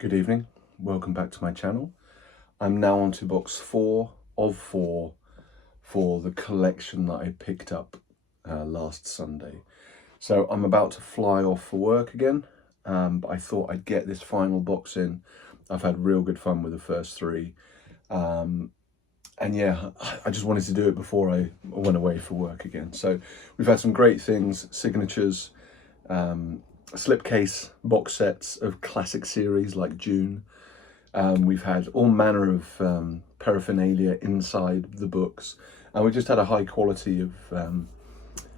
Good evening, welcome back to my channel. I'm now on to box 4 of 4 for the collection that I picked up last Sunday. So I'm about to fly off for work again, but I thought I'd get this final box in. I've had real good fun with the first 3. And yeah, I just wanted to do it before I went away for work again. So we've had some great things, signatures, slipcase box sets of classic series like June. We've had all manner of paraphernalia inside the books, and we just had a high quality of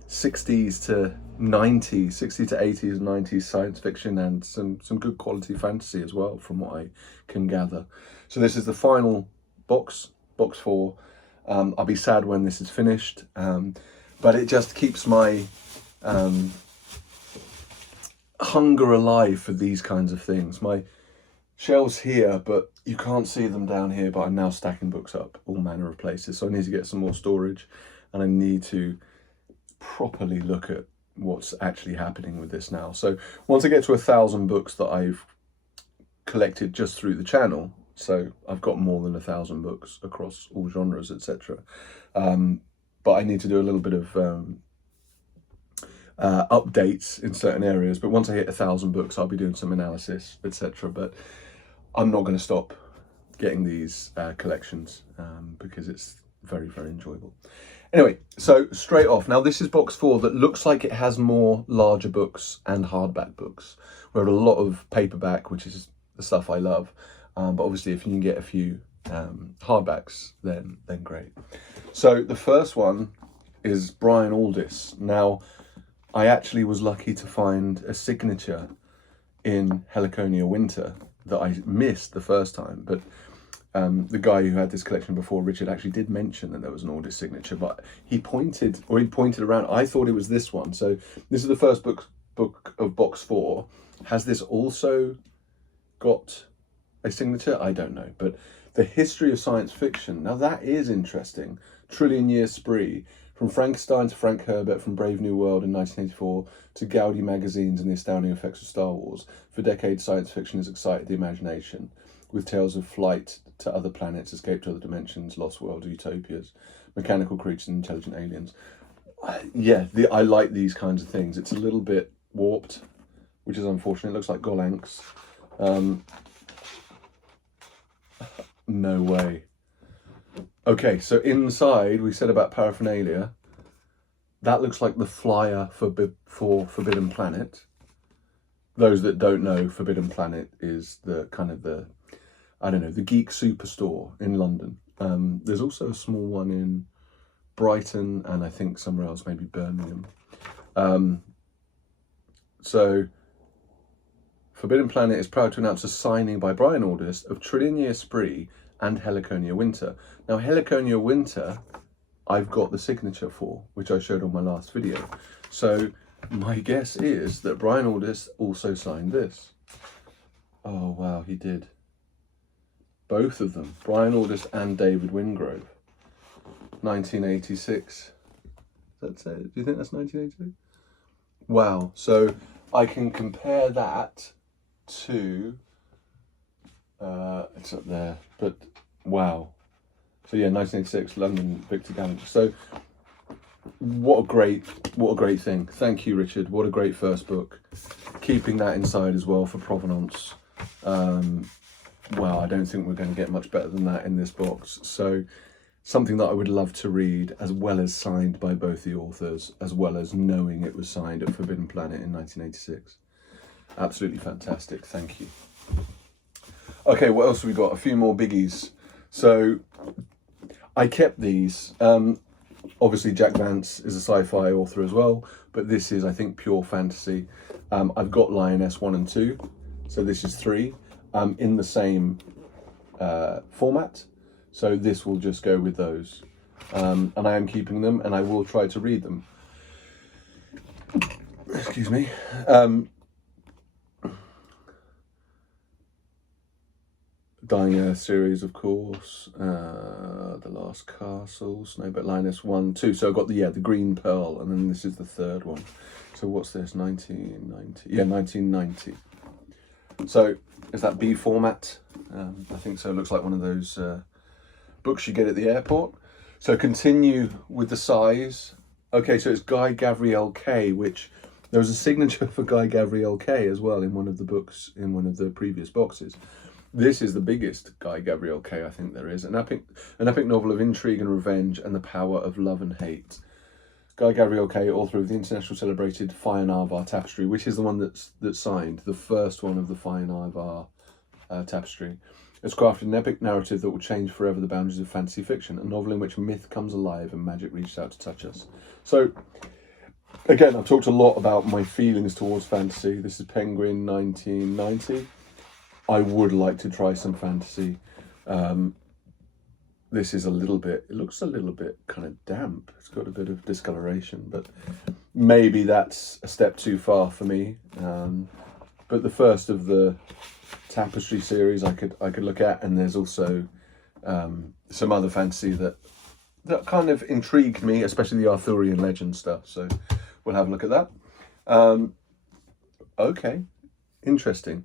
60s to 90s, 60s to 80s and 90s science fiction, and some good quality fantasy as well, from what I can gather. So this is the final box 4. I'll be sad when this is finished, but it just keeps my hunger alive for these kinds of things. My shelves here, but you can't see them down here, but I'm now stacking books up all manner of places, so I need to get some more storage, and I need to properly look at what's actually happening with this now. So once I get to 1,000 books that I've collected just through the channel, so I've got more than 1,000 books across all genres, etc. But I need to do a little bit of updates in certain areas. But once I hit 1,000 books, I'll be doing some analysis, etc. But I'm not going to stop getting these collections because it's very, very enjoyable. Anyway, so straight off, now this is box 4 that looks like it has more larger books and hardback books. We have a lot of paperback, which is the stuff I love. But obviously, if you can get a few hardbacks, then great. So the first one is Brian Aldiss. Now, I actually was lucky to find a signature in Heliconia Winter that I missed the first time, but the guy who had this collection before, Richard, actually did mention that there was an Aldiss signature, but he pointed around. I thought it was this one. So this is the first book of box 4. Has this also got a signature? I don't know, but the history of science fiction. Now that is interesting. Trillion Year Spree. From Frankenstein to Frank Herbert, from Brave New World in 1984 to Gaudi magazines and the astounding effects of Star Wars. For decades, science fiction has excited the imagination, with tales of flight to other planets, escape to other dimensions, lost worlds, utopias, mechanical creatures and intelligent aliens. I like these kinds of things. It's a little bit warped, which is unfortunate. It looks like Golanx. No way. Okay, so inside, we said about paraphernalia. That looks like the flyer for Forbidden Planet. Those that don't know, Forbidden Planet is the kind of the geek superstore in London. There's also a small one in Brighton, and I think somewhere else, maybe Birmingham. So Forbidden Planet is proud to announce a signing by Brian Aldiss of Trillion Year Spree and Heliconia Winter. Now, Heliconia Winter, I've got the signature for, which I showed on my last video. So my guess is that Brian Aldiss also signed this. Oh, wow, he did. Both of them, Brian Aldiss and David Wingrove. 1986. That's it. Do you think that's 1982? Wow. So I can compare that to, it's up there, but wow. So yeah, 1986, London, Victor Gallagher. So what a great thing. Thank you, Richard. What a great first book. Keeping that inside as well for provenance. Wow, I don't think we're going to get much better than that in this box. So something that I would love to read, as well as signed by both the authors, as well as knowing it was signed at Forbidden Planet in 1986. Absolutely fantastic. Thank you. Okay, what else have we got? A few more biggies. So I kept these. Obviously, Jack Vance is a sci-fi author as well, but this is, I think, pure fantasy. I've got Lioness 1 and 2, so this is 3, in the same format. So this will just go with those. And I am keeping them, and I will try to read them. Excuse me. Dying Earth series, of course. The Last Castle, Snowboat, Lioness 1, 2. So I've got the Green Pearl, and then this is the third one. So what's this? 1990. Yeah, 1990. So is that B format? I think so. It looks like one of those books you get at the airport. So continue with the size. Okay, so it's Guy Gavriel K, which there was a signature for Guy Gavriel K as well in one of the books, in one of the previous boxes. This is the biggest Guy Gavriel K I think there is. An epic novel of intrigue and revenge and the power of love and hate. Guy Gavriel K, author of the international celebrated Fire Narvar tapestry, which is the one that's signed, the first one of the Fire Narvar tapestry. It's crafted an epic narrative that will change forever the boundaries of fantasy fiction, a novel in which myth comes alive and magic reaches out to touch us. So, again, I've talked a lot about my feelings towards fantasy. This is Penguin 1990. I would like to try some fantasy. This is a little bit, it looks a little bit kind of damp. It's got a bit of discoloration, but maybe that's a step too far for me. But the first of the tapestry series I could look at, and there's also some other fantasy that kind of intrigued me, especially the Arthurian legend stuff. So we'll have a look at that. Okay, interesting.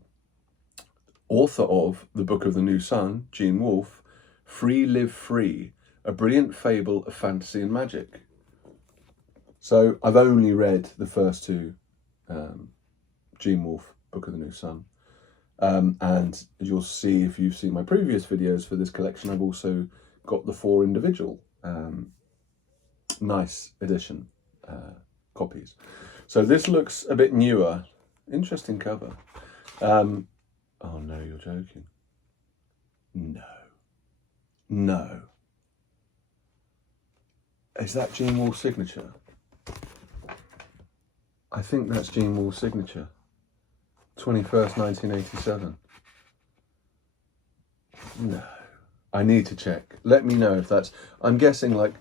Author of The Book of the New Sun, Gene Wolfe, Free Live Free, a brilliant fable of fantasy and magic. So I've only read the first two Gene Wolfe, Book of the New Sun. And as you'll see if you've seen my previous videos for this collection, I've also got the 4 individual nice edition copies. So this looks a bit newer. Interesting cover. Oh no, you're joking. No. Is that Gene Wolfe's signature? I think that's Gene Wolfe's signature. 21st, 1987. No. I need to check. Let me know if that's... I'm guessing like...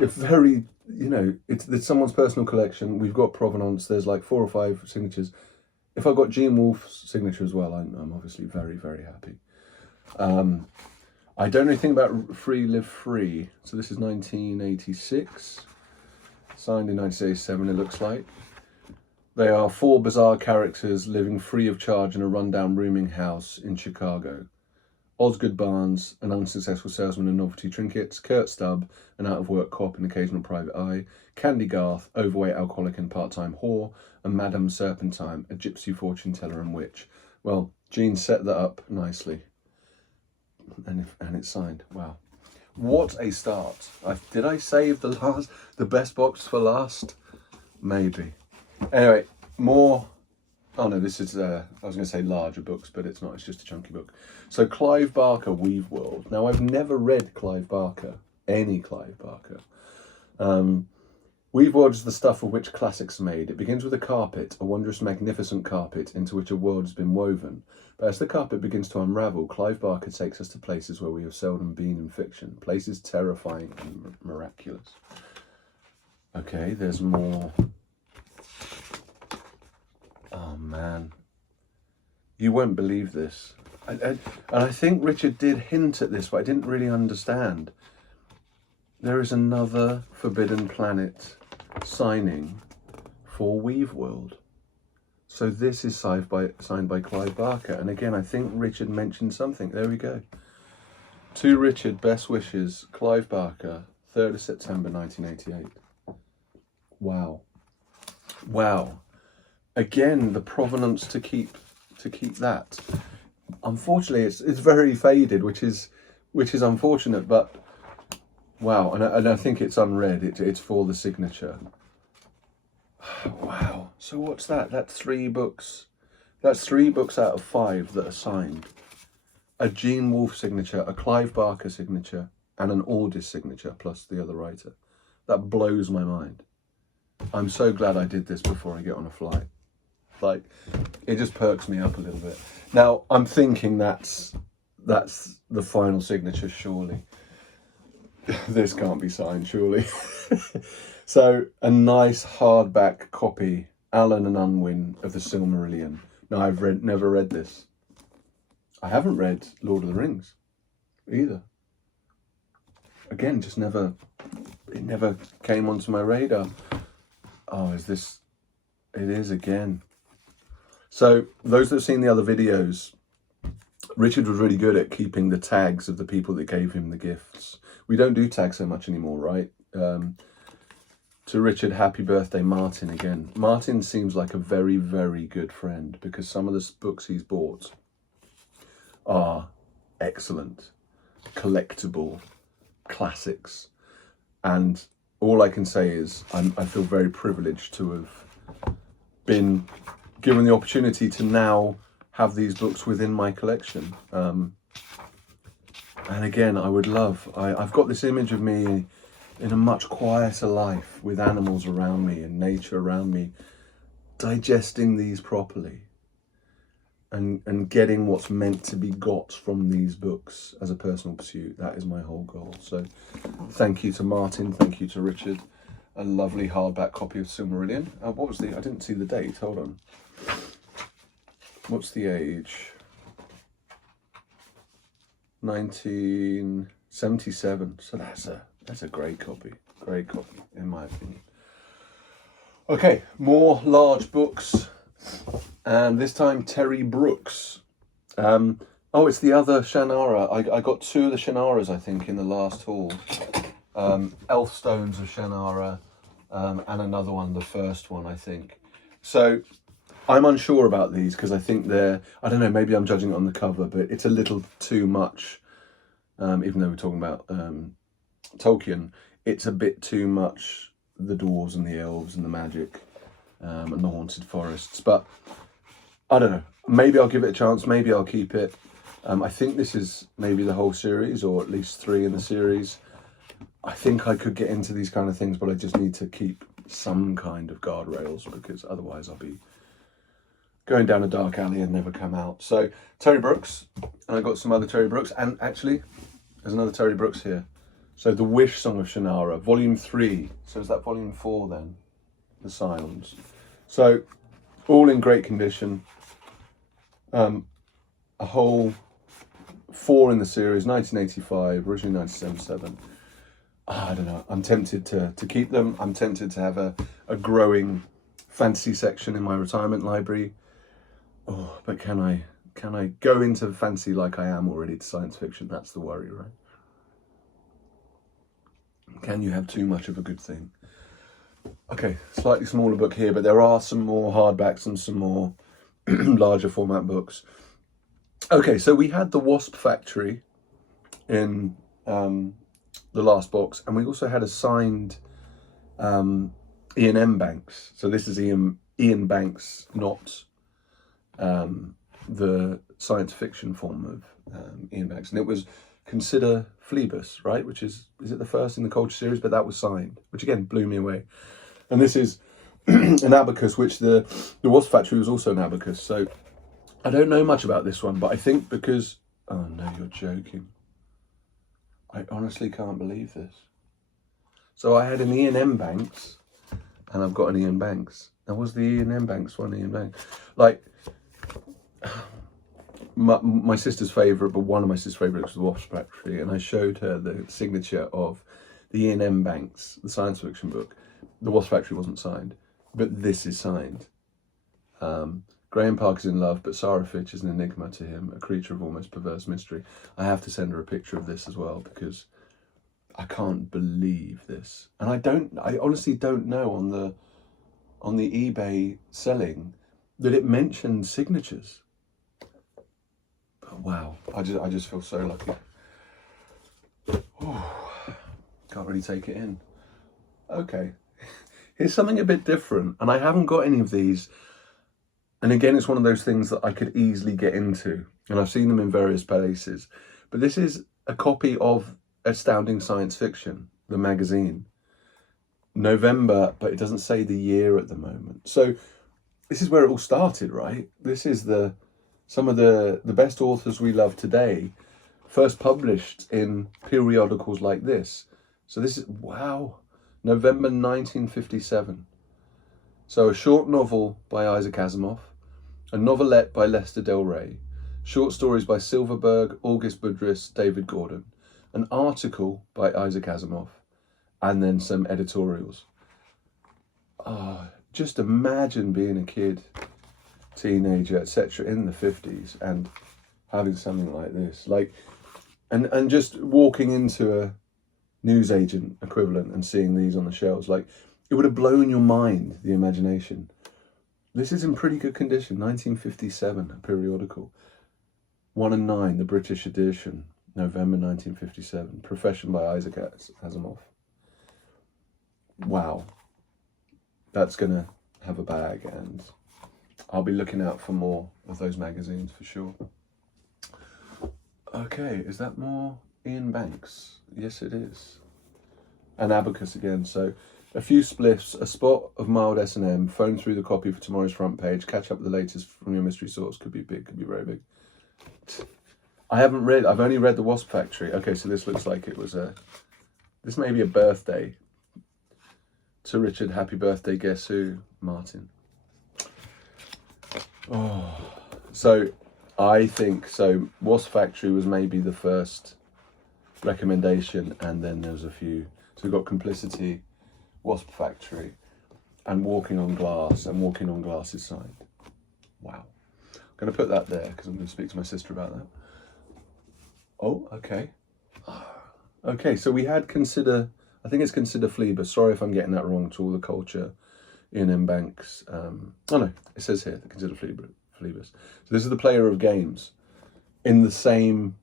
If very... You know, it's someone's personal collection. We've got provenance. There's like 4 or 5 signatures. If I got Gene Wolfe's signature as well, I'm obviously very, very happy. I don't know anything about Free Live Free. So this is 1986. Signed in 1987, it looks like. They are 4 bizarre characters living free of charge in a rundown rooming house in Chicago. Osgood Barnes, an unsuccessful salesman of novelty trinkets. Kurt Stubb, an out-of-work cop and occasional private eye. Candy Garth, overweight alcoholic and part-time whore. And Madame Serpentine, a gypsy fortune teller and witch. Well, Gene set that up nicely. And it's signed. Wow. What a start. Did I save the best box for last? Maybe. Anyway, more... Oh no, this is, I was going to say larger books, but it's not. It's just a chunky book. So Clive Barker, Weave World. Now, I've never read Clive Barker. Any Clive Barker. Weave World is the stuff of which classics are made. It begins with a carpet, a wondrous, magnificent carpet, into which a world has been woven. But as the carpet begins to unravel, Clive Barker takes us to places where we have seldom been in fiction. Places terrifying and miraculous. Okay, there's more... Oh man, you won't believe this. And I think Richard did hint at this, but I didn't really understand. There is another Forbidden Planet signing for Weave World. So this is signed by Clive Barker. And again, I think Richard mentioned something. There we go. To Richard, best wishes, Clive Barker, 3rd of September 1988. Wow. Wow. Again, the provenance to keep that. Unfortunately, it's very faded, which is unfortunate. But wow, and I think it's unread. It's for the signature. Wow. So what's that? That's 3 books. That's 3 books out of 5 that are signed. A Gene Wolfe signature, a Clive Barker signature, and an Aldiss signature plus the other writer. That blows my mind. I'm so glad I did this before I get on a flight. Like, it just perks me up a little bit. Now, I'm thinking that's the final signature, surely. This can't be signed, surely. So, a nice hardback copy, Allen and Unwin, of the Silmarillion. Now, I've never read this. I haven't read Lord of the Rings either. Again, it never came onto my radar. Oh, is this... It is again. So those that have seen the other videos, Richard was really good at keeping the tags of the people that gave him the gifts. We don't do tags so much anymore, right? To Richard, happy birthday, Martin, again. Martin seems like a very, very good friend because some of the books he's bought are excellent, collectible classics. And all I can say is I feel very privileged to have been given the opportunity to now have these books within my collection. And again, I would love, I've got this image of me in a much quieter life with animals around me and nature around me, digesting these properly and getting what's meant to be got from these books as a personal pursuit. That is my whole goal. So thank you to Martin, thank you to Richard. A lovely hardback copy of Silmarillion. What was I didn't see the date, hold on. What's the age? 1977. So that's a great copy in my opinion. Okay, more large books, and this time Terry Brooks. Oh, it's the other Shannara. I got two of the Shannaras, I think, in the last haul. Elf Stones of Shannara, and another one, the first one, I think. So I'm unsure about these because I think they're, I don't know, maybe I'm judging it on the cover, but it's a little too much, even though we're talking about Tolkien, it's a bit too much the dwarves and the elves and the magic and the haunted forests. But I don't know, maybe I'll give it a chance, maybe I'll keep it. I think this is maybe the whole series, or at least 3 in the series. I think I could get into these kind of things, but I just need to keep some kind of guardrails because otherwise I'll be going down a dark alley and never come out. So Terry Brooks, and I got some other Terry Brooks, and actually there's another Terry Brooks here. So The Wish Song of Shannara, volume 3. So is that volume 4 then? The Silence. So all in great condition. A whole 4 in the series, 1985, originally 1977. I don't know, I'm tempted to keep them. I'm tempted to have a growing fantasy section in my retirement library. Oh, but can I go into fantasy like I am already to science fiction? That's the worry, right? Can you have too much of a good thing? Okay, slightly smaller book here, but there are some more hardbacks and some more larger format books. Okay, so we had The Wasp Factory in the last box, and we also had a signed Ian M. Banks. So this is Ian Banks, not the science fiction form of Ian Banks. And it was Consider Phlebas, right? Which is it the first in the Culture series? But that was signed, which again blew me away. And this is an abacus, which the Wasp Factory was also an abacus. So I don't know much about this one, but I think because... Oh no, you're joking. I honestly can't believe this. So I had an Ian M. Banks, and I've got an Ian Banks. Now, was the Ian M. Banks one Ian Banks? Like, my sister's favourite, but one of my sister's favourites was The Wasp Factory, and I showed her the signature of the Ian M. Banks, the science fiction book. The Wasp Factory wasn't signed, but this is signed. Graham Parker's in love, but Sarah Fitch is an enigma to him, a creature of almost perverse mystery. I have to send her a picture of this as well because I can't believe this. And I honestly don't know on the eBay selling that it mentioned signatures. But wow, I just feel so lucky. Ooh, can't really take it in. Okay, here's something a bit different, and I haven't got any of these. And again, it's one of those things that I could easily get into, and I've seen them in various places. But this is a copy of Astounding Science Fiction, the magazine. November, but it doesn't say the year at the moment. So this is where it all started, right? This is some of the best authors we love today, first published in periodicals like this. So this is, wow, November 1957. So a short novel by Isaac Asimov, a novelette by Lester Del Rey, short stories by Silverberg, August Budrys, David Gordon, an article by Isaac Asimov, and then some editorials. Just imagine being a kid teenager, etc., in the 50s, and having something like this, like, and just walking into a newsagent equivalent and seeing these on the shelves, like, it would have blown your mind, the imagination. This is in pretty good condition. 1957, a periodical. 1 and 9, the British edition, November 1957. Profession by Isaac Asimov. Wow. That's going to have a bag, and I'll be looking out for more of those magazines for sure. Okay, is that more Ian Banks? Yes, it is. An abacus again. So a few spliffs, a spot of mild S&M, phone through the copy for tomorrow's front page, catch up with the latest from your mystery source. Could be big, could be very big. I've only read The Wasp Factory. Okay, so this looks like it was this may be a birthday. To Richard, happy birthday, guess who? Martin. Oh, so I think, so Wasp Factory was maybe the first recommendation, and then there was a few. So we've got Complicity, Wasp Factory, and Walking on Glass, and Walking on Glass is signed. Wow. I'm going to put that there because I'm going to speak to my sister about that. Oh, okay. Okay, so we had Consider, I think it's Consider Phlebas. Sorry if I'm getting that wrong, to all the culture in M. Banks. Oh no, it says here, the Consider Phlebas. So this is the player of games in the same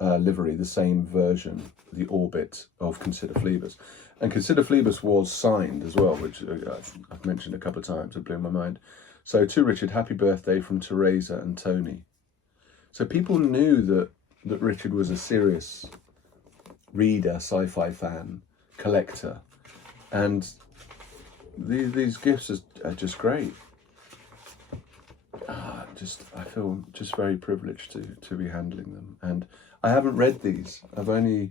livery, the same version, the orbit of Consider Phlebas. And Consider Phlebas was signed as well, which I've mentioned a couple of times. It blew my mind. So to Richard, happy birthday from Teresa and Tony. So people knew that Richard was a serious reader, sci-fi fan, collector, and these gifts are just great. I feel just very privileged to be handling them, and I haven't read these. I've only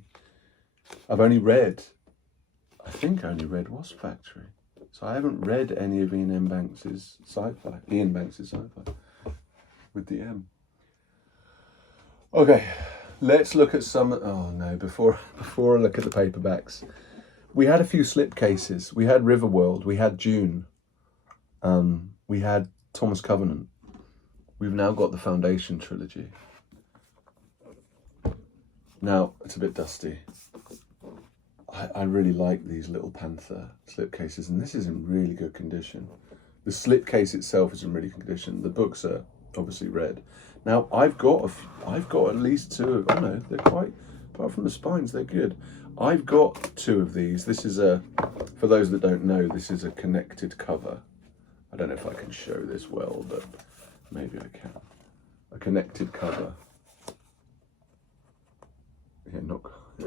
read, I think I only read Wasp Factory, so I haven't read any of Ian Banks's sci-fi. Ian Banks's sci-fi with the M. Okay, let's look at some. Oh no! Before I look at the paperbacks, we had a few slipcases. We had Riverworld. We had Dune. We had Thomas Covenant. We've now got the Foundation trilogy. Now it's a bit dusty. I really like these Little Panther slipcases, and this is in really good condition. The slipcase itself is in really good condition. The books are obviously red. Now I've got at least two of. Oh no, they're quite. Apart from the spines, they're good. I've got two of these. This is for those that don't know, this is a connected cover. I don't know if I can show this well, but maybe I can. A connected cover. Yeah, not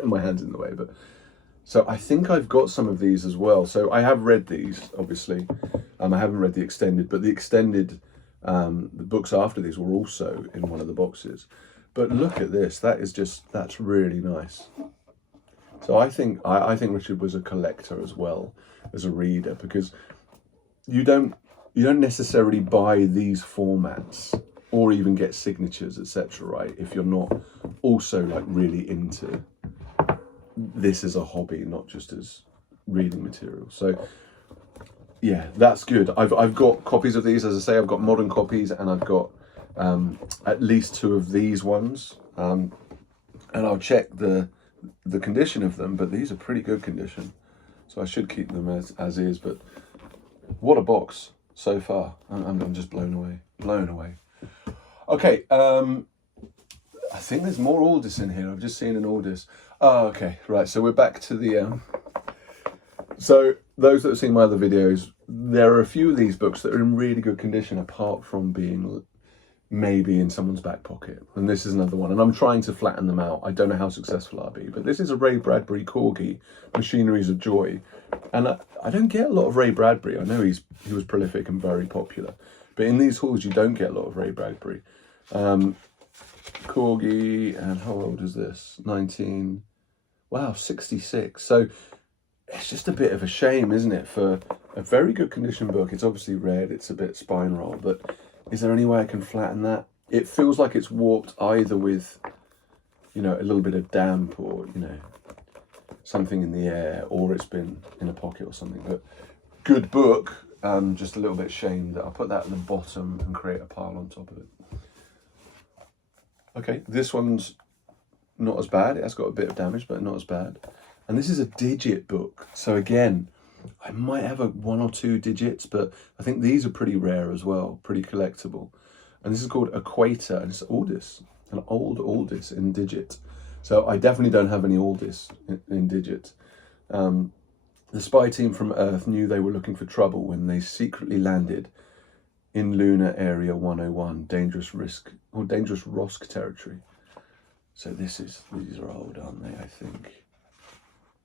my hand's in the way, but so I think I've got some of these as well. So I have read these, obviously. I haven't read the extended, but the extended, the books after these were also in one of the boxes. But look at this. That's really nice. So I think Richard was a collector as well as a reader, because you don't necessarily buy these formats or even get signatures, etc., right, if you're not also like really into this as a hobby, not just as reading material. So yeah, that's good. I've got copies of these. As I say, I've got modern copies, and I've got at least two of these ones, and I'll check the condition of them, but these are pretty good condition, so I should keep them as is. But what a box so far. I'm just blown away. Okay, I think there's more Aldiss in here. I've just seen an Aldiss. Oh, okay, right, so we're back to the so those that have seen my other videos, there are a few of these books that are in really good condition, apart from being maybe in someone's back pocket, and this is another one, and I'm trying to flatten them out. I don't know how successful I'll be, but this is a Ray Bradbury Corgi, Machineries of Joy, and I don't get a lot of Ray Bradbury. I know he was prolific and very popular, but in these hauls you don't get a lot of Ray Bradbury. Corgi, and how old is this? 66. So it's just a bit of a shame, isn't it, for a very good condition book. It's obviously red, it's a bit spine roll, but is there any way I can flatten that? It feels like it's warped either with, a little bit of damp, or, something in the air, or it's been in a pocket or something. But good book, I'm just a little bit ashamed that I'll put that at the bottom and create a pile on top of it. Okay, this one's not as bad. It has got a bit of damage, but not as bad. And this is a digit book. So again, I might have one or two digits, but I think these are pretty rare as well, pretty collectible. And this is called Equator, and it's Aldiss, an old Aldiss in digit. So I definitely don't have any Aldiss in digit. The spy team from Earth knew they were looking for trouble when they secretly landed in Lunar Area 101, Dangerous Rosk territory. So these are old, aren't they? I think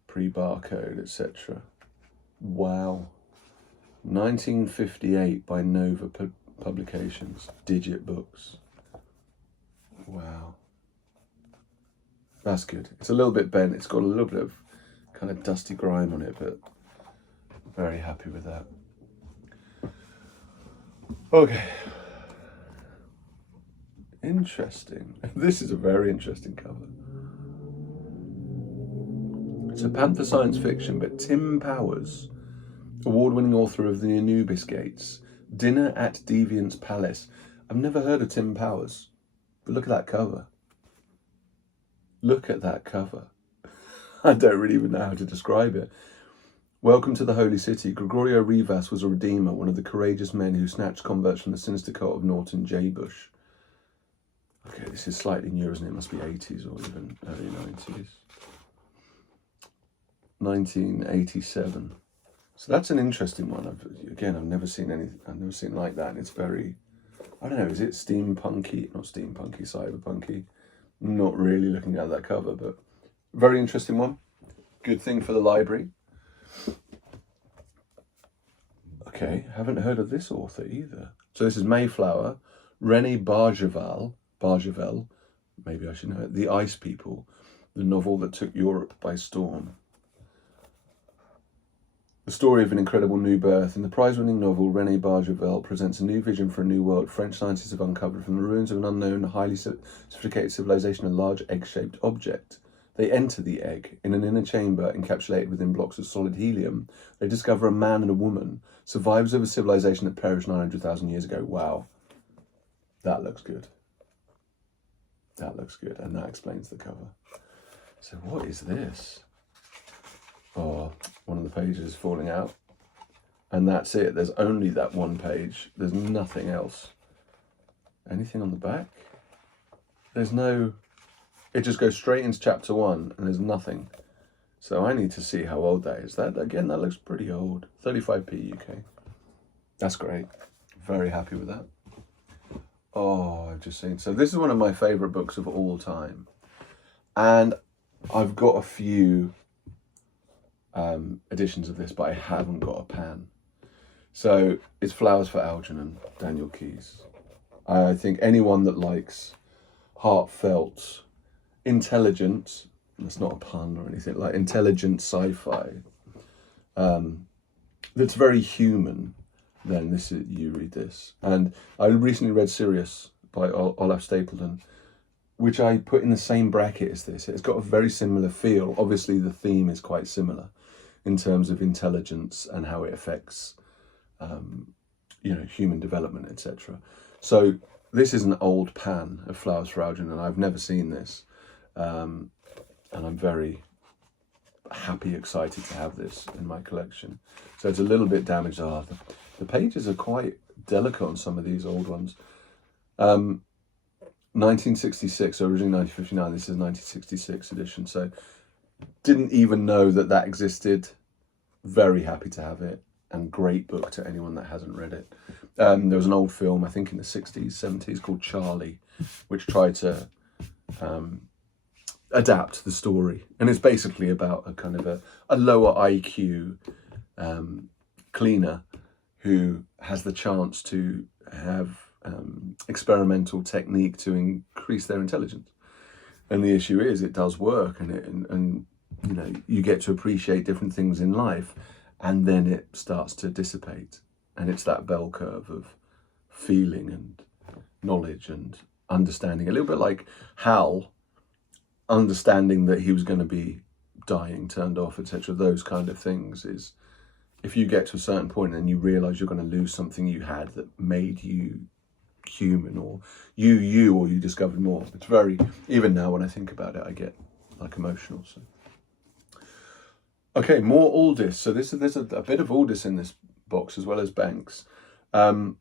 pre-barcode, etc. Wow, 1958 by Nova Publications, digit books. Wow, that's good. It's a little bit bent. It's got a little bit of kind of dusty grime on it, but very happy with that. Okay. Interesting. This is a very interesting cover. It's a panther science fiction, but Tim Powers, award-winning author of The Anubis Gates, Dinner at Deviant's Palace. I've never heard of Tim Powers, but look at that cover. Look at that cover. I don't really even know how to describe it. Welcome to the Holy City. Gregorio Rivas was a redeemer, one of the courageous men who snatched converts from the sinister cult of Norton J. Bush. Okay, this is slightly newer, isn't it? It must be 80s or even early 90s. 1987. So that's an interesting one. I've never seen like that. And it's very, I don't know, is it steampunky? Not steampunky, cyberpunky. Not really looking at that cover, but very interesting one. Good thing for the library. Okay, haven't heard of this author either. So this is Mayflower, René Barjavel, maybe I should know it, The Ice People, the novel that took Europe by storm. The story of an incredible new birth. In the prize-winning novel, René Barjavel presents a new vision for a new world. French scientists have uncovered from the ruins of an unknown, highly sophisticated civilization a large egg-shaped object. They enter the egg. In an inner chamber encapsulated within blocks of solid helium, they discover a man and a woman, survivors of a civilization that perished 900,000 years ago. Wow. That looks good. That looks good, and that explains the cover. So what is this? Oh, one of the pages is falling out. And that's it. There's only that one page. There's nothing else. Anything on the back? There's no... It just goes straight into chapter 1 and there's nothing. So I need to see how old that is. That, again, that looks pretty old. 35p UK. That's great. Very happy with that. Oh, I've just seen... So this is one of my favourite books of all time. And I've got a few editions of this, but I haven't got a pan. So it's Flowers for Algernon, Daniel Keyes. I think anyone that likes heartfelt, intelligent, that's not a pun or anything, like intelligent sci-fi, that's very human, then you read this. And I recently read Sirius by Olaf Stapledon, which I put in the same bracket as this. It's got a very similar feel. Obviously the theme is quite similar in terms of intelligence and how it affects human development, etc. So this is an old pan of Flowers for Algernon, and I've never seen this. And I'm very happy, excited to have this in my collection. So it's a little bit damaged. The pages are quite delicate on some of these old ones. 1966, so originally 1959, this is 1966 edition. So didn't even know that existed. Very happy to have it, and great book to anyone that hasn't read it. There was an old film, I think in the 60s, 70s, called Charlie, which tried to adapt the story. And it's basically about a kind of a lower IQ cleaner who has the chance to have experimental technique to increase their intelligence. And the issue is it does work, and you get to appreciate different things in life, and then it starts to dissipate. And it's that bell curve of feeling and knowledge and understanding. A little bit like Hal, understanding that he was going to be dying, turned off, etc. Those kind of things is if you get to a certain point and you realise you're going to lose something you had that made you human, or or you discovered more. It's very, even now when I think about it, I get like emotional. So okay, more Aldiss. So there's a bit of Aldiss in this box as well as Banks. And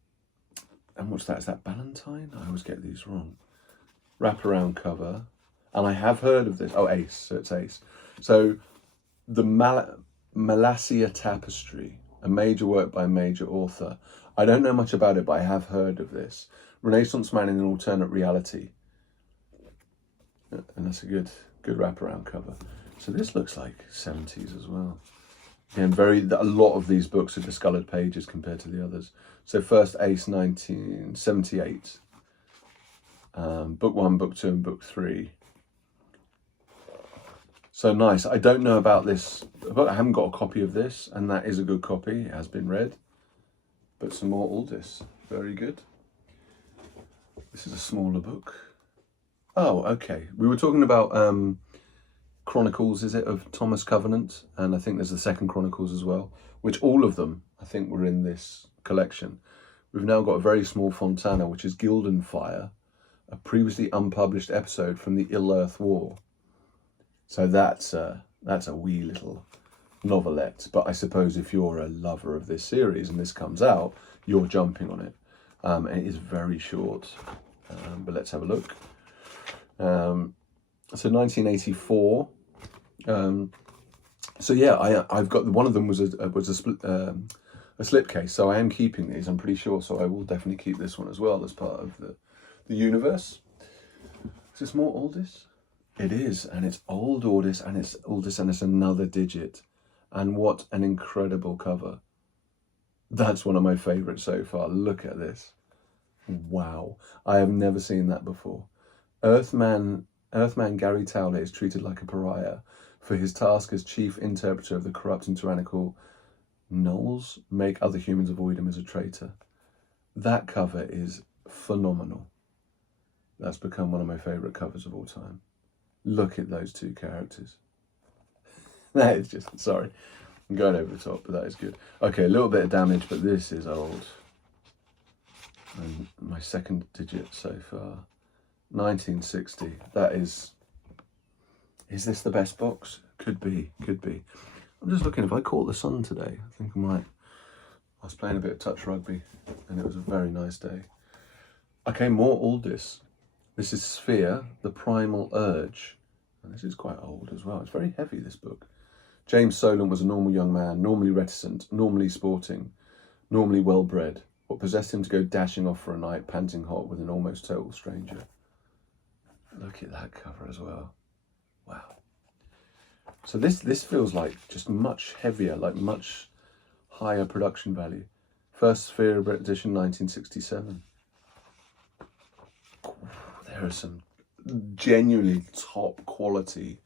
what's that? Is that Ballantine? I always get these wrong. Wraparound cover. And I have heard of this. Oh, Ace. So it's Ace. So the Malassia Tapestry, a major work by a major author. I don't know much about it, but I have heard of this. Renaissance man in an alternate reality. And that's a good wraparound cover. So this looks like 70s as well. And a lot of these books are discoloured pages compared to the others. So first Ace, 1978. Book 1, Book 2 and Book 3. So nice. I don't know about this, but I haven't got a copy of this, and that is a good copy. It has been read. But some more Aldiss. Very good. This is a smaller book. Oh, okay. We were talking about Chronicles, is it, of Thomas Covenant? And I think there's the second Chronicles as well, which all of them, I think, were in this collection. We've now got a very small Fontana, which is Gildenfire, a previously unpublished episode from the Ill Earth War. So that's a wee little novelette. But I suppose if you're a lover of this series and this comes out, you're jumping on it. And it is very short. But let's have a look. So 1984. So yeah, I've got one of them was a slipcase. So I am keeping these. I'm pretty sure. So I will definitely keep this one as well as part of the universe. Is this more Aldiss? It is, and it's old Aldiss, and it's another digit. And what an incredible cover. That's one of my favourites so far. Look at this. Wow. I have never seen that before. Earthman Gary Towler is treated like a pariah for his task as chief interpreter of the corrupt and tyrannical gnolls make other humans avoid him as a traitor. That cover is phenomenal. That's become one of my favourite covers of all time. Look at those two characters. That is just, sorry, I'm going over the top, but that is good. Okay, a little bit of damage, but this is old. And my second digit so far. 1960. That is this the best box? Could be. I'm just looking, if I caught the sun today, I think I might. I was playing a bit of touch rugby and it was a very nice day. Okay, more Aldiss. This is Sphere, the Primal Urge. And this is quite old as well. It's very heavy, this book. James Solon was a normal young man, normally reticent, normally sporting, normally well-bred. What possessed him to go dashing off for a night, panting hot with an almost total stranger? Look at that cover as well. Wow. So this feels like just much heavier, like much higher production value. First Sphere edition, 1967. There are some genuinely top quality,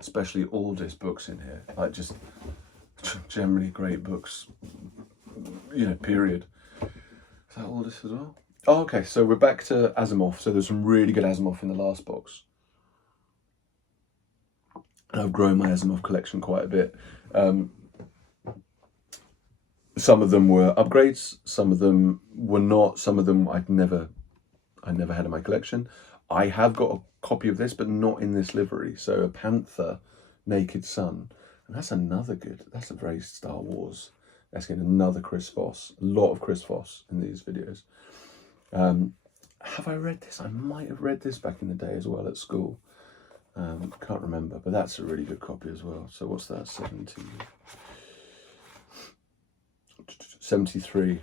especially Aldiss books in here. Like just generally great books, you know, period. Is that Aldiss as well? Oh, okay, so we're back to Asimov. So there's some really good Asimov in the last box. And I've grown my Asimov collection quite a bit. Some of them were upgrades, some of them were not, some of them I never had in my collection. I have got a copy of this, but not in this livery. So a Panther, Naked Sun. And that's another good, that's a very Star Wars. That's getting another Chris Voss. A lot of Chris Voss in these videos. Have I read this? I might have read this back in the day as well at school. Can't remember, but that's a really good copy as well. So what's that? 73.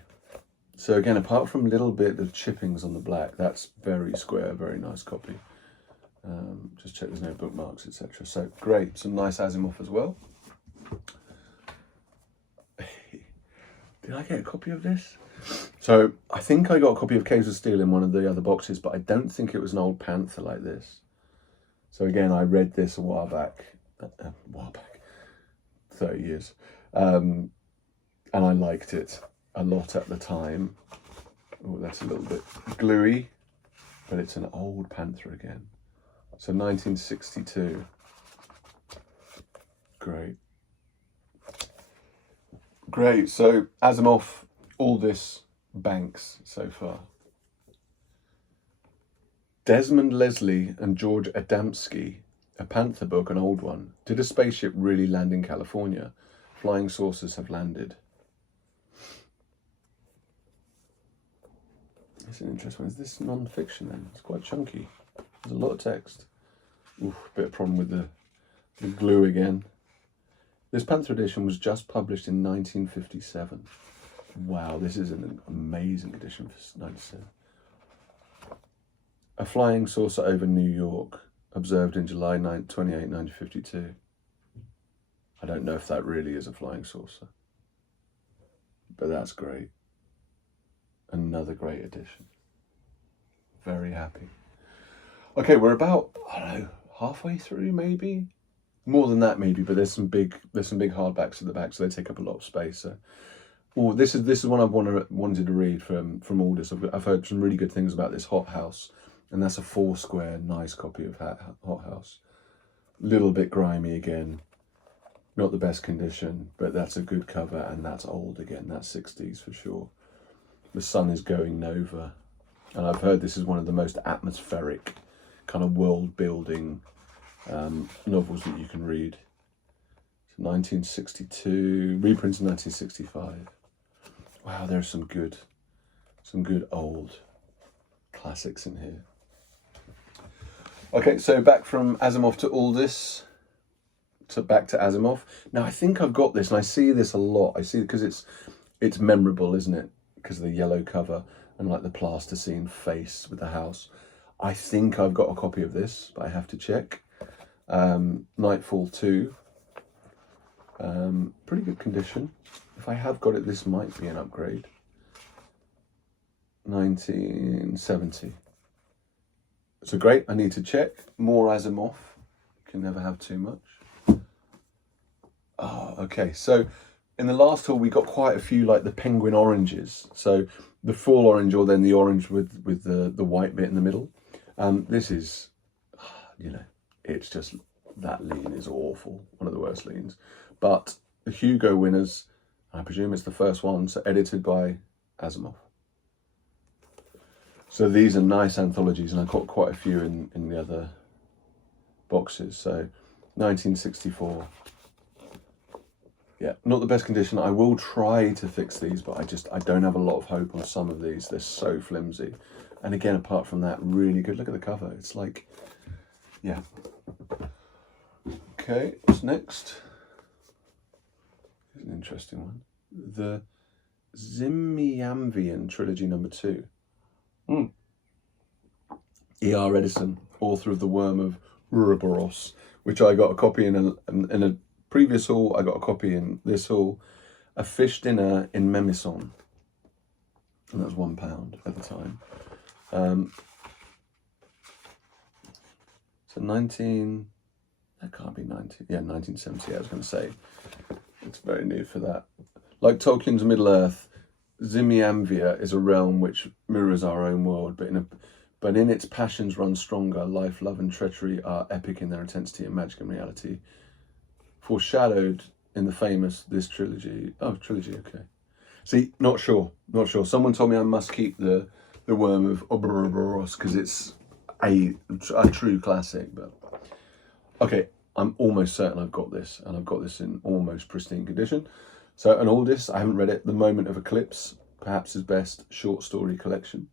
So again, apart from a little bit of chippings on the black, that's very square, very nice copy. Just check there's no bookmarks, etc. So great, some nice Asimov as well. Did I get a copy of this? So I think I got a copy of Caves of Steel in one of the other boxes, but I don't think it was an old Panther like this. So again, I read this a while back, 30 years. And I liked it a lot at the time. Oh, that's a little bit gluey, but it's an old Panther again. So 1962. Great. Great. So Asimov, Aldiss, Banks so far. Desmond Leslie and George Adamski, a Panther book, an old one. Did a spaceship really land in California? Flying saucers have landed. It's an interesting one. Is this non-fiction then? It's quite chunky. There's a lot of text. Oof, bit of problem with the glue again. This Panther edition was just published in 1957. Wow, this is an amazing edition for 97. A flying saucer over New York, observed in July 28, 1952. I don't know if that really is a flying saucer, but that's great. Another great edition. Very happy. Okay, we're about, I don't know, halfway through maybe? More than that maybe, but there's some big hardbacks at the back, so they take up a lot of space. So, oh, this is one I've wanted to read from Aldiss. I've heard some really good things about this Hot House, and that's a 4-square, nice copy of Hot House. Little bit grimy again, not the best condition, but that's a good cover, and that's old again. That's 60s for sure. The sun is going nova, and I've heard this is one of the most atmospheric kind of world-building novels that you can read. 1962, reprints in 1965. Wow, there's some good old classics in here. Okay, so back from Asimov to Aldiss, back to Asimov. Now I think I've got this, and I see this a lot. I see it because it's memorable, isn't it? Because of the yellow cover and like the plasticine face with the house. I think I've got a copy of this, but I have to check. Nightfall 2. Pretty good condition. If I have got it, this might be an upgrade. 1970. So great, I need to check. More Asimov. Can never have too much. Oh, okay, so in the last haul we got quite a few like the penguin oranges. So the full orange, or then the orange with the white bit in the middle. This is, you know, it's just, that lean is awful. One of the worst leans. But the Hugo winners, I presume it's the first one, so edited by Asimov. So these are nice anthologies, and I've got quite a few in the other boxes. So 1964. Yeah, not the best condition. I will try to fix these, but I don't have a lot of hope on some of these. They're so flimsy. And again, apart from that, really good. Look at the cover. It's like, yeah. Okay, what's next? Here's an interesting one. The Zimiamvian Trilogy #2. E.R. Edison, author of The Worm of Ouroboros, which I got a copy in a previous haul. I got a copy in this haul. A Fish Dinner in Memison, and that was £1 at the time. So 19, that can't be 1970, I was going to say. It's very new for that. Like Tolkien's Middle-earth, Zimiamvia is a realm which mirrors our own world, but in its passions run stronger. Life, love and treachery are epic in their intensity and magic and reality. Foreshadowed in the famous This Trilogy. Oh, trilogy, okay. See, not sure. Someone told me I must keep the Worm of Ouroboros because it's a true classic. But okay, I'm almost certain I've got this, and I've got this in almost pristine condition. So an Aldiss, I haven't read it. The Moment of Eclipse, perhaps his best short story collection.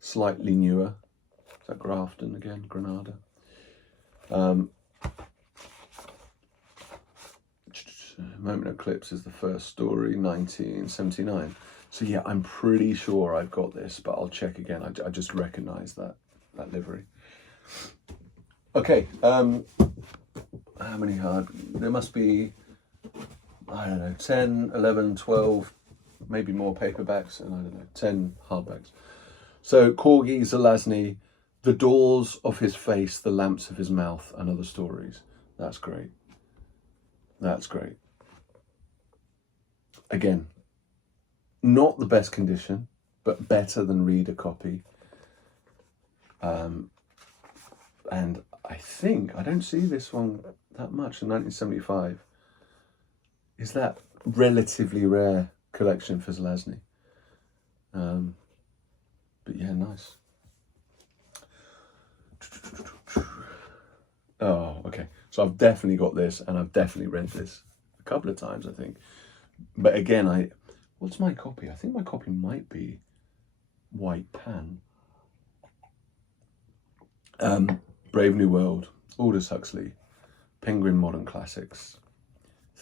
Slightly newer. Is that Grafton again? Granada. Moment of Eclipse is the first story, 1979. So yeah, I'm pretty sure I've got this, but I'll check again. I just recognise that livery. Okay, how many hard? There must be, I don't know, 10, 11, 12, maybe more paperbacks, and I don't know, 10 hardbacks. So Corgi Zelazny, The Doors of His Face, The Lamps of His Mouth, and Other Stories. That's great. That's great. Again, not the best condition, but better than reader copy. And I think, I don't see this one that much in 1975. Is that relatively rare collection for Zelazny. But yeah, nice. Oh, okay. So I've definitely got this, and I've definitely read this a couple of times, I think. But again, what's my copy? I think my copy might be White Pan. Brave New World, Aldous Huxley, Penguin Modern Classics,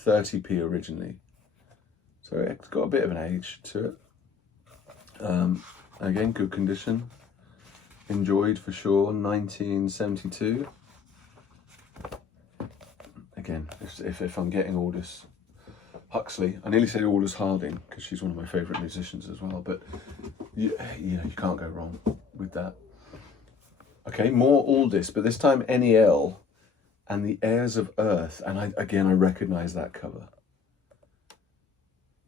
30p originally. So it's got a bit of an age to it. Again, good condition. Enjoyed for sure, 1972. Again, if I'm getting Aldous Huxley, I nearly said Aldous Harding because she's one of my favourite musicians as well, but you know, you can't go wrong with that. Okay, more Aldiss, but this time NEL and the Heirs of Earth, and I recognise that cover.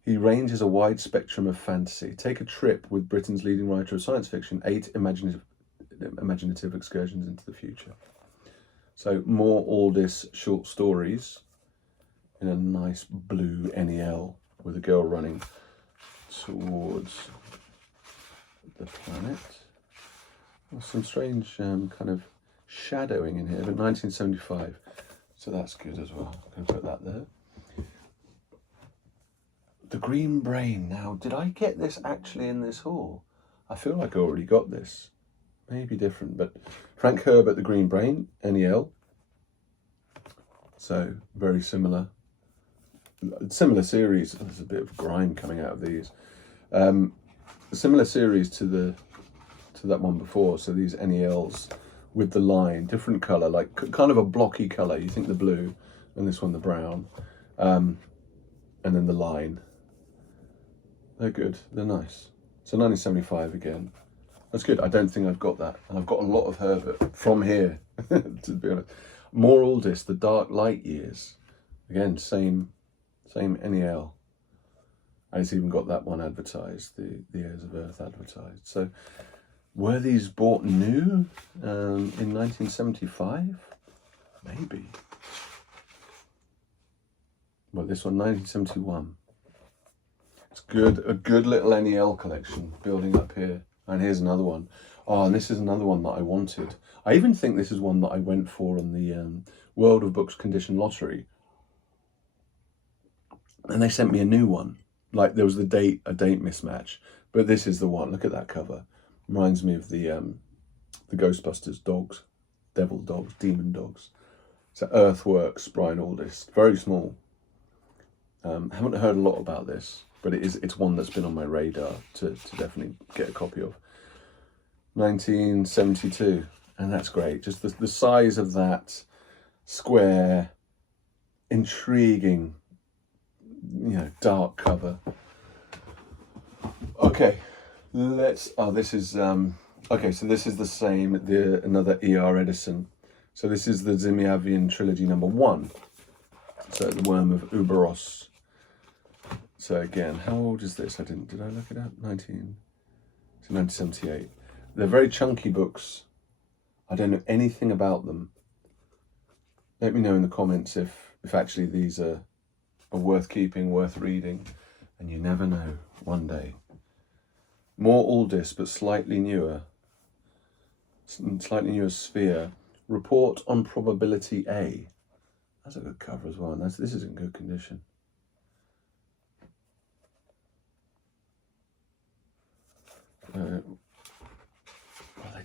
He ranges a wide spectrum of fantasy. Take a trip with Britain's leading writer of science fiction, 8 imaginative excursions into the future. So more Aldiss short stories in a nice blue NEL with a girl running towards the planet. Some strange kind of shadowing in here, but 1975, so that's good as well. I'm going to put that there. The Green Brain. Now, did I get this actually in this haul? I feel like I already got this. Maybe different, but Frank Herbert, The Green Brain, NEL. So very similar series. There's a bit of grime coming out of these. Similar series to that one before. So these NELs with the line, different colour, like kind of a blocky colour. You think the blue, and this one the brown, and then the line. They're good. They're nice. So 1975 again. That's good. I don't think I've got that, and I've got a lot of Herbert from here. To be honest, more Aldiss, The Dark Light Years. Again, same NEL. And it's even got that one advertised, the Heirs of Earth advertised. So, were these bought new in 1975? Maybe. Well, this one, 1971. It's good, a good little NEL collection building up here. And here's another one. Oh, and this is another one that I wanted. I even think this is one that I went for on the World of Books Condition Lottery. And they sent me a new one. Like there was a date mismatch. But this is the one. Look at that cover. Reminds me of the Ghostbusters dogs. Devil dogs, demon dogs. So Earthworks, Brian Aldiss. Very small. Haven't heard a lot about this, but it's one that's been on my radar to definitely get a copy of. 1972, and that's great. Just the size of that square, intriguing, dark cover. Okay, this is so this is the same, another E.R. Edison. So this is the Zimiavian trilogy #1. So The Worm of Uberos. So again, how old is this? Did I look it up? 1978. They're very chunky books. I don't know anything about them. Let me know in the comments if actually these are worth keeping, worth reading. And you never know, one day. More Aldiss, but slightly newer. Slightly newer Sphere. Report on Probability A. That's a good cover as well. And this is in good condition.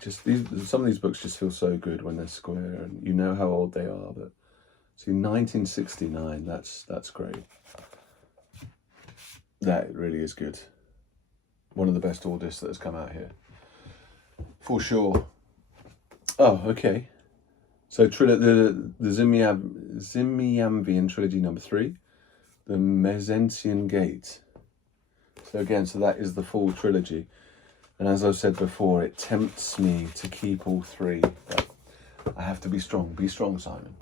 Some of these books just feel so good when they're square, and you know how old they are. But see, 1969. That's great. That really is good. One of the best Aldiss that has come out here, for sure. Oh, okay. So the Zimiamvian trilogy #3, the Mezentian Gate. So again, that is the full trilogy. And as I've said before, it tempts me to keep all three. But I have to be strong. Be strong, Simon.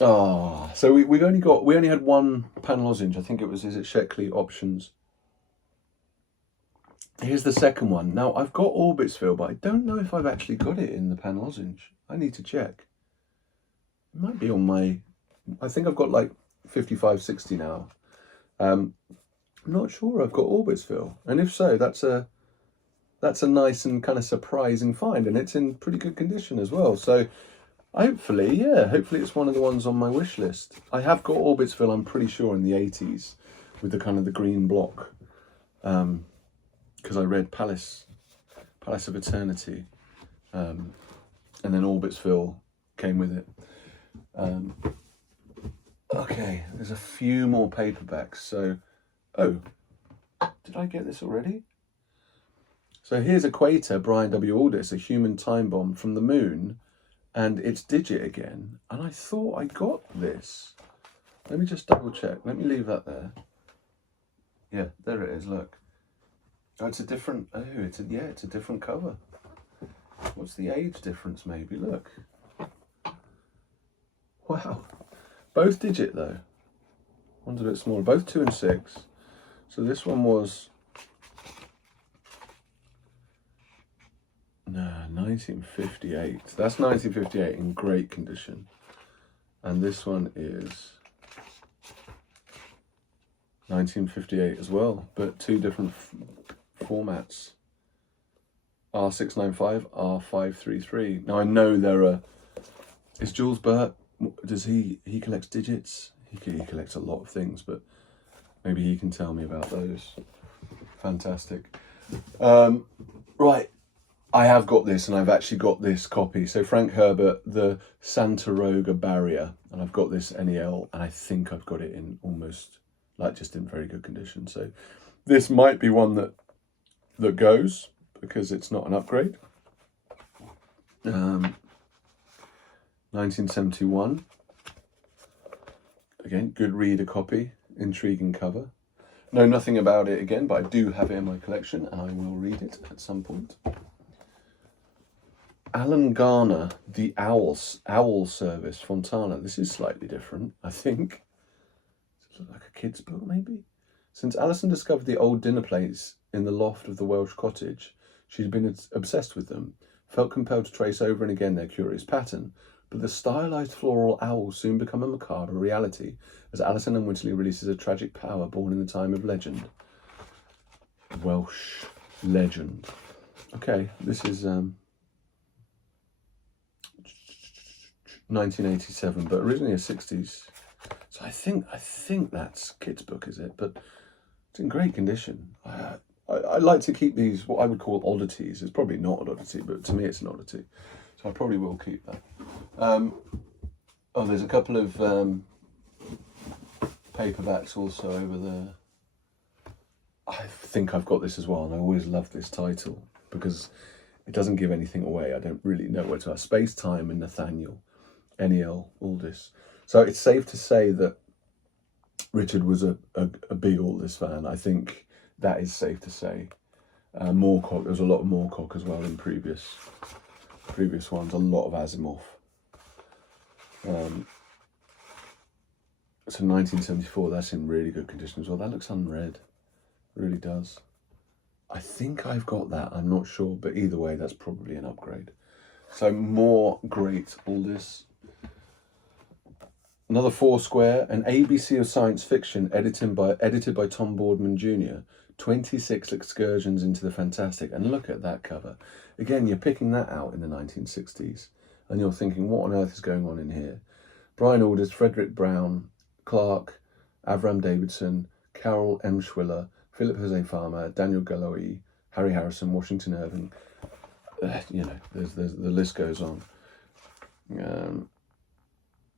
Ah, so we only had one pan lozenge. I think it was, is it Sheckley Options? Here's the second one. Now, I've got Orbitsville, but I don't know if I've actually got it in the pan lozenge. I need to check. It might be on my... I think I've got like 5560 now. I'm not sure I've got Orbits fill, and if so, that's a nice and kind of surprising find, and it's in pretty good condition as well. So hopefully it's one of the ones on my wish list. I have got Orbits fill, I'm pretty sure, in the 80s with the kind of the green block, because I read Palace of Eternity, and then Orbits fill came with it. Okay, there's a few more paperbacks. So, oh, did I get this already? So here's Equator, Brian W. Aldiss, A Human Time Bomb from the Moon, and it's digit again. And I thought I got this. Let me just double check. Let me leave that there. Yeah, there it is, look. Oh, it's a different, it's a different cover. What's the age difference maybe? Look. Wow. Both digit though. One's a bit smaller, both 2 and 6. So this one was 1958. That's 1958 in great condition. And this one is 1958 as well, but 2 different formats. R695, R533. Now I know there are, is Jules Burt, does he collects digits? He collects a lot of things, but maybe he can tell me about those. Fantastic. Right, I have got this, and I've actually got this copy. So Frank Herbert, the Santa Roga Barrier, and I've got this NEL, and I think I've got it in almost, like, just in very good condition. So this might be one that goes, because it's not an upgrade. 1971. Again, good reader copy, intriguing cover. Know nothing about it again, but I do have it in my collection, and I will read it at some point. Alan Garner, The Owl Service, Fontana. This is slightly different, I think. Does it look like a kid's book, maybe? Since Alison discovered the old dinner plates in the loft of the Welsh cottage, she'd been obsessed with them, felt compelled to trace over and again their curious pattern, but the stylized floral owls soon become a macabre reality as Alison unwittingly releases a tragic power born in the time of legend. Welsh legend. Okay, this is 1987, but originally a 60s. So I think that's kids' book, is it? But it's in great condition. I like to keep these, what I would call oddities. It's probably not an oddity, but to me it's an oddity. So I probably will keep that. Oh, there's a couple of paperbacks also over there. I think I've got this as well, and I always love this title because it doesn't give anything away. I don't really know where to ask. Space, Time and Nathaniel, NEL Aldiss. So it's safe to say that Richard was a big Aldiss fan. I think that is safe to say. Moorcock, there's a lot of Moorcock as well in previous ones. A lot of Asimov. So 1974, that's in really good condition as well. That looks unread, it really does. I think I've got that, I'm not sure, but either way, that's probably an upgrade. So more great Aldiss. Another Foursquare, an ABC of science fiction edited by Tom Boardman Jr. 26 excursions into the fantastic, and look at that cover. Again, you're picking that out in the 1960s, and you're thinking, what on earth is going on in here? Brian Aldiss, Frederick Brown, Clark, Avram Davidson, Carol M. Schwiller, Philip Jose Farmer, Daniel Galloy, Harry Harrison, Washington Irving. You know, there's the list goes on.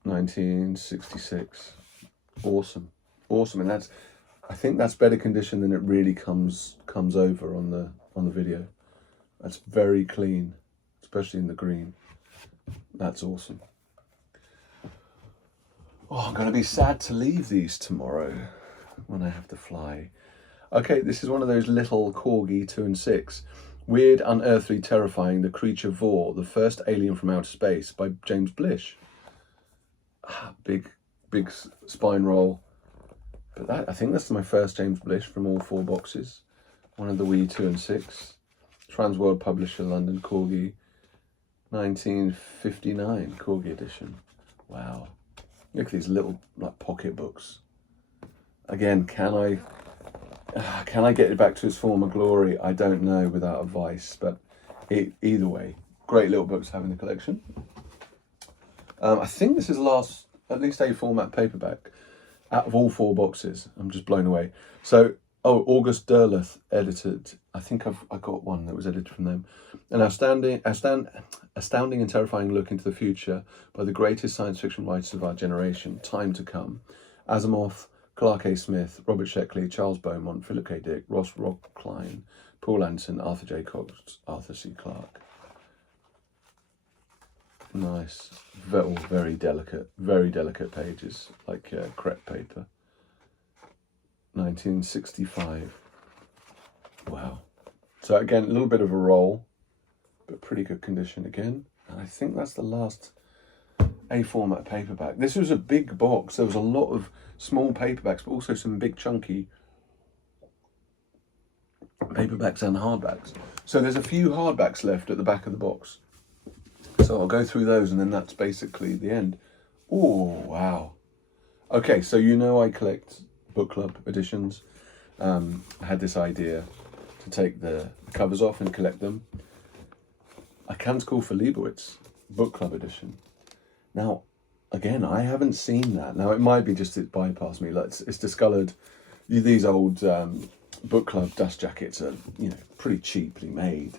1966, awesome, and I think that's better condition than it really comes over on the video. That's very clean, especially in the green. That's awesome. Oh, I'm going to be sad to leave these tomorrow when I have to fly. Okay, this is one of those little Corgi 2 and 6. Weird, unearthly, terrifying, the creature Vor, the first alien from outer space by James Blish. Big spine roll. But I think that's my first James Blish from all 4 boxes. One of the wee 2 and 6. Transworld Publisher, London, Corgi. 1959 Corgi edition. Wow. Look at these little like pocket books. Again, can I get it back to its former glory? I don't know without advice, but either way, great little books to have in the collection. I think this is the last, at least A format paperback out of all 4 boxes. I'm just blown away. So, August Derleth edited. I think I got one that was edited from them. An astounding and terrifying look into the future by the greatest science fiction writers of our generation. Time to Come. Asimov, Clark A. Smith, Robert Sheckley, Charles Beaumont, Philip K. Dick, Ross Rockline, Paul Anderson, Arthur J. Cox, Arthur C. Clarke. Nice, very delicate pages, like crepe paper. 1965. Wow. So again, a little bit of a roll, but pretty good condition again. And I think that's the last A format paperback. This was a big box. There was a lot of small paperbacks, but also some big chunky paperbacks and hardbacks. So there's a few hardbacks left at the back of the box. So I'll go through those and then that's basically the end. Oh, wow. Okay, so you know I collect book club editions. I had this idea to take the covers off and collect them. A Canticle for Leibowitz book club edition. Now, again, I haven't seen that. Now, it might be just it bypassed me. Like it's discoloured. These old book club dust jackets are, you know, pretty cheaply made.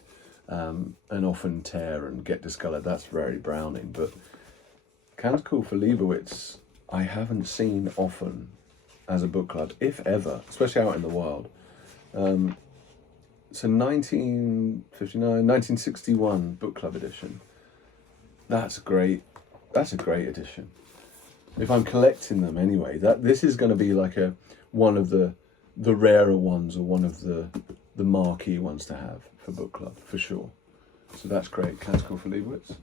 And often tear and get discoloured. That's very Browning, but Canticle for Leibowitz I haven't seen often as a book club, if ever, especially out in the wild. So 1959, 1961 book club edition. That's great. That's a great edition. If I'm collecting them anyway, this is going to be like one of the rarer ones or one of the marquee ones to have for book club, for sure. So that's great. Canticle for Leibowitz.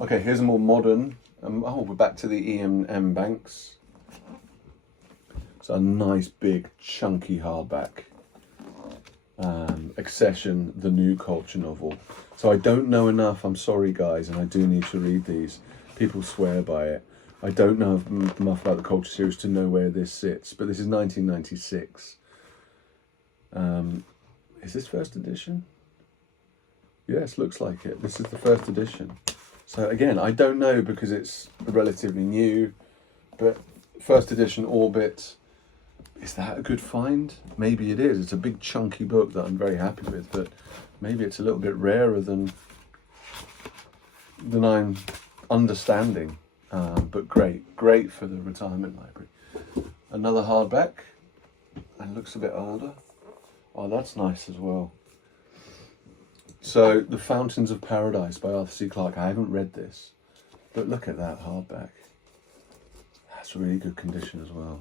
Okay, here's a more modern. We're back to the E.M. Banks. It's a nice, big, chunky hardback. Accession, the New Culture novel. So I don't know enough, I'm sorry guys, and I do need to read these. People swear by it. I don't know enough about the Culture series to know where this sits, but this is 1996. Is this first edition? Yes, looks like it. This is the first edition. So again, I don't know because it's relatively new, but first edition Orbit, is that a good find? Maybe it is. It's a big chunky book that I'm very happy with, but maybe it's a little bit rarer than I'm understanding. But great for the retirement library. Another hardback, and looks a bit older. Oh, that's nice as well. So, The Fountains of Paradise by Arthur C. Clarke. I haven't read this, but look at that hardback. That's really good condition as well.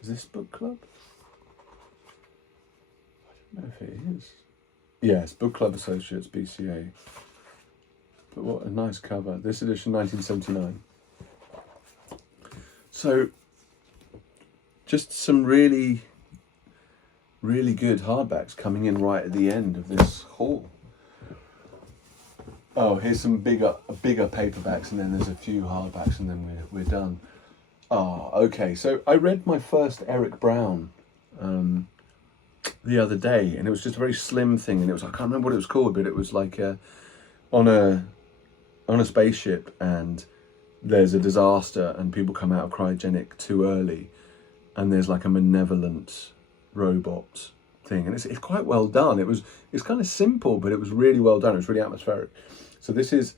Is this book club? I don't know if it is. Yes, Book Club Associates, BCA. But what a nice cover. This edition, 1979. So, just some really good hardbacks coming in right at the end of this haul. Oh, here's some bigger paperbacks, and then there's a few hardbacks, and then we're done. Oh, okay. So I read my first Eric Brown the other day, and it was just a very slim thing, and it was, I can't remember what it was called, but it was like on a spaceship, and there's a disaster, and people come out of cryogenic too early, and there's like a malevolent robot thing, and it's quite well done. It's kind of simple, but it was really well done. It was really atmospheric. So this is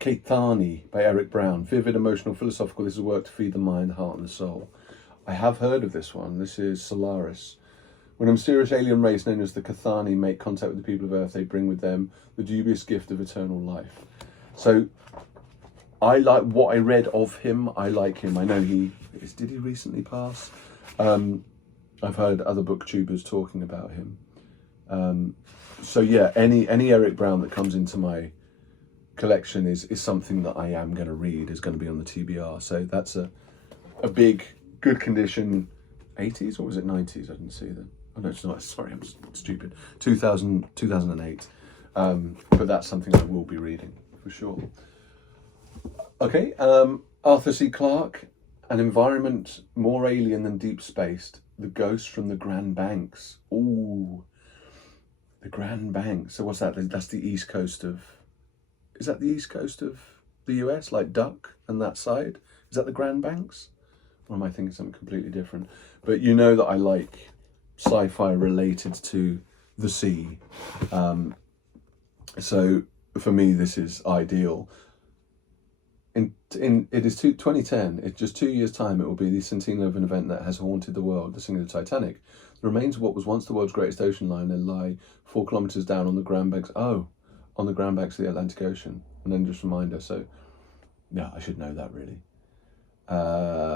Caetani by Eric Brown. Vivid, emotional, philosophical. This is work to feed the mind, heart, and the soul. I have heard of this one. This is Solaris. When a mysterious alien race known as the Caetani make contact with the people of Earth, they bring with them the dubious gift of eternal life. So I like what I read of him. I like him. I know did he recently pass? I've heard other booktubers talking about him. So yeah, any Eric Brown that comes into my collection is something that I am going to read, is going to be on the TBR. So that's a big, good condition, 80s, or was it 90s? I didn't see that. Oh no, it's not. Sorry, I'm stupid. 2008. But that's something I will be reading for sure. Okay, Arthur C. Clarke. An environment more alien than deep space. The ghost from the Grand Banks. Ooh, the Grand Banks. So what's that? That's the east coast of... Is that the east coast of the US? Like Duck and that side? Is that the Grand Banks? Or am I thinking something completely different? But you know that I like sci-fi related to the sea. So for me, this is ideal. It is 2010. It's just 2 years' time. It will be the centennial of an event that has haunted the world, the sinking of the Titanic. The remains of what was once the world's greatest ocean liner lie 4 kilometers down on the Grand Banks. Oh, on the Grand Banks of the Atlantic Ocean. And then just reminder. So, yeah, I should know that really.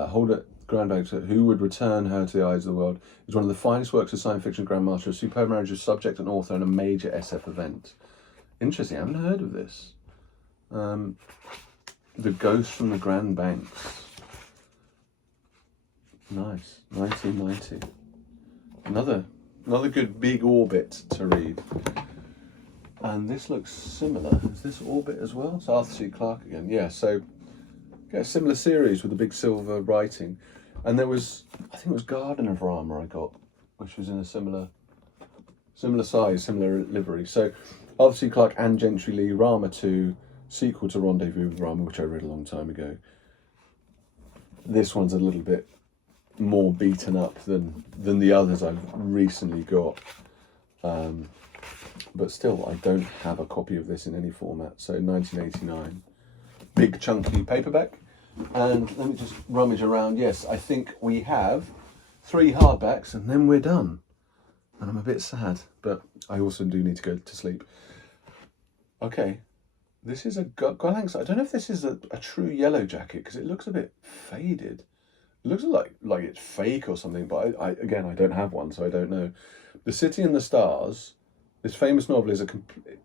Hold it. Grand Banks. Who would return her to the eyes of the world? Is one of the finest works of science fiction grandmaster, a superb marriage of subject and author, and a major SF event. Interesting. I haven't heard of this. The Ghost from the Grand Banks. Nice. 1990. Another good big Orbit to read. And this looks similar. Is this Orbit as well? It's Arthur C. Clarke again. Yeah, so a similar series with the big silver writing. And there was, I think it was Garden of Rama I got, which was in a similar size, similar livery. So Arthur C. Clarke and Gentry Lee, Rama 2, sequel to Rendezvous with Rama, which I read a long time ago. This one's a little bit more beaten up than the others I've recently got. But still, I don't have a copy of this in any format. So 1989, big chunky paperback. And let me just rummage around. Yes, I think we have 3 hardbacks and then we're done. And I'm a bit sad, but I also do need to go to sleep. Okay, this is a Gollancz. I don't know if this is a true yellow jacket because it looks a bit faded. It looks like it's fake or something, but I don't have one, so I don't know. The City and the Stars. This famous novel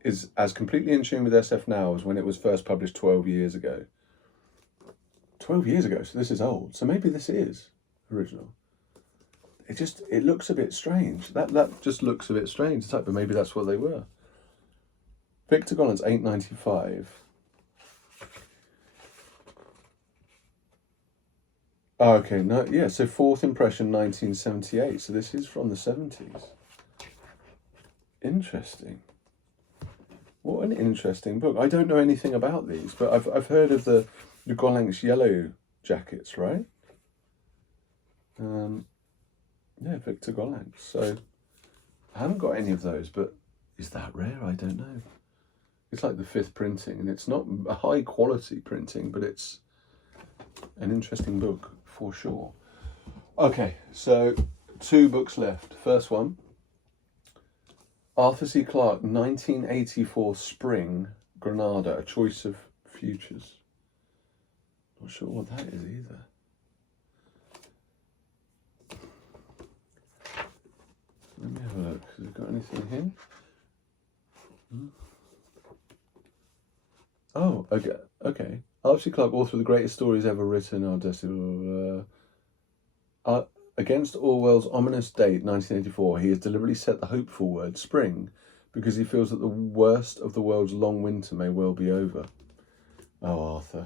is as completely in tune with SF now as when it was first published 12 years ago. 12 years ago, so this is old. So maybe this is original. It looks a bit strange. That just looks a bit strange. But maybe that's what they were. Victor Gollancz, $8.95. Oh, okay, no, yeah. So Fourth Impression, 1978. So this is from the 70s. Interesting. What an interesting book. I don't know anything about these, but I've heard of the Gollancz yellow jackets, right? Yeah, Victor Gollancz. So I haven't got any of those, but is that rare? I don't know. It's like the 5th printing, and it's not a high quality printing, but it's an interesting book for sure. Okay, so 2 books left. First one, Arthur C. Clarke, 1984 Spring, Granada, A Choice of Futures. Not sure what that is either. Let me have a look. Has it got anything here? Oh, okay. Arthur C. Clarke, author of the greatest stories ever written, Aldiss. Against Orwell's ominous date, 1984, he has deliberately set the hopeful word, spring, because he feels that the worst of the world's long winter may well be over. Oh, Arthur.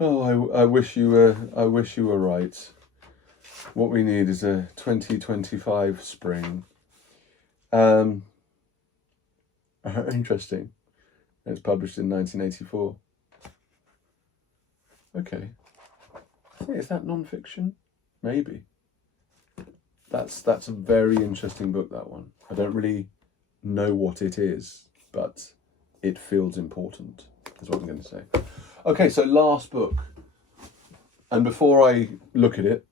Oh, I wish you were right. What we need is a 2025 spring. Interesting. It's published in 1984. Okay. Is that non-fiction? Maybe. That's a very interesting book, that one. I don't really know what it is, but it feels important, is what I'm going to say. Okay, so last book. And before I look at it,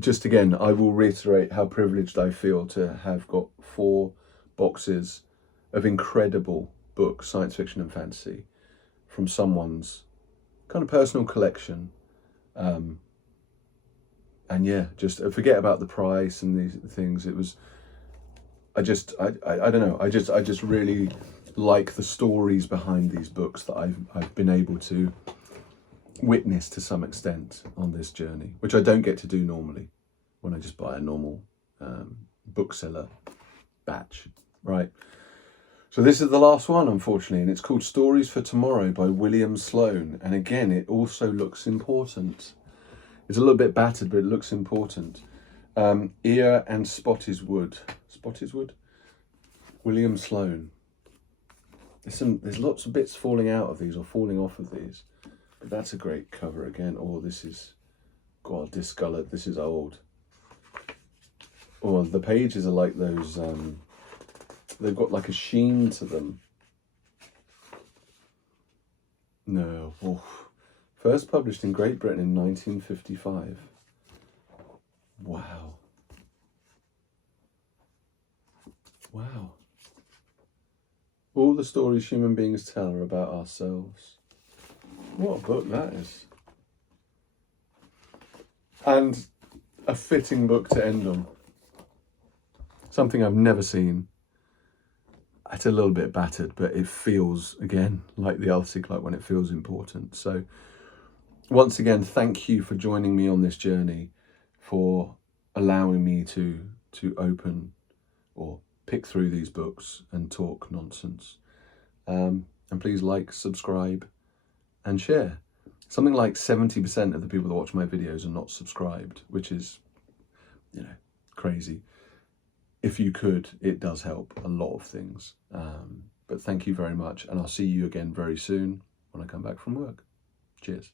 just again, I will reiterate how privileged I feel to have got 4 boxes of incredible books, science fiction and fantasy, from someone's kind of personal collection. And yeah, just forget about the price and these things. It was, I don't know. I just really like the stories behind these books that I've been able to witness to some extent on this journey, which I don't get to do normally when I just buy a normal bookseller batch, right? So this is the last one, unfortunately, and it's called Stories for Tomorrow by William Sloane. And again, it also looks important. It's a little bit battered, but it looks important. Ear and Spottiswoode. Spottiswoode? William Sloane. There's lots of bits falling out of these, or falling off of these. But that's a great cover again. Oh, this is, God, discoloured. This is old. Oh, the pages are like those, they've got like a sheen to them. No. Oh. First published in Great Britain in 1955. Wow. Wow. All the stories human beings tell are about ourselves. What a book that is. And a fitting book to end on. Something I've never seen. It's a little bit battered, but it feels, again, like the Aldiss, like when it feels important. So once again, thank you for joining me on this journey, for allowing me to open or pick through these books and talk nonsense. And please like, subscribe and share. Something like 70% of the people that watch my videos are not subscribed, which is, you know, crazy. If you could, it does help a lot of things. But thank you very much, and I'll see you again very soon when I come back from work. Cheers.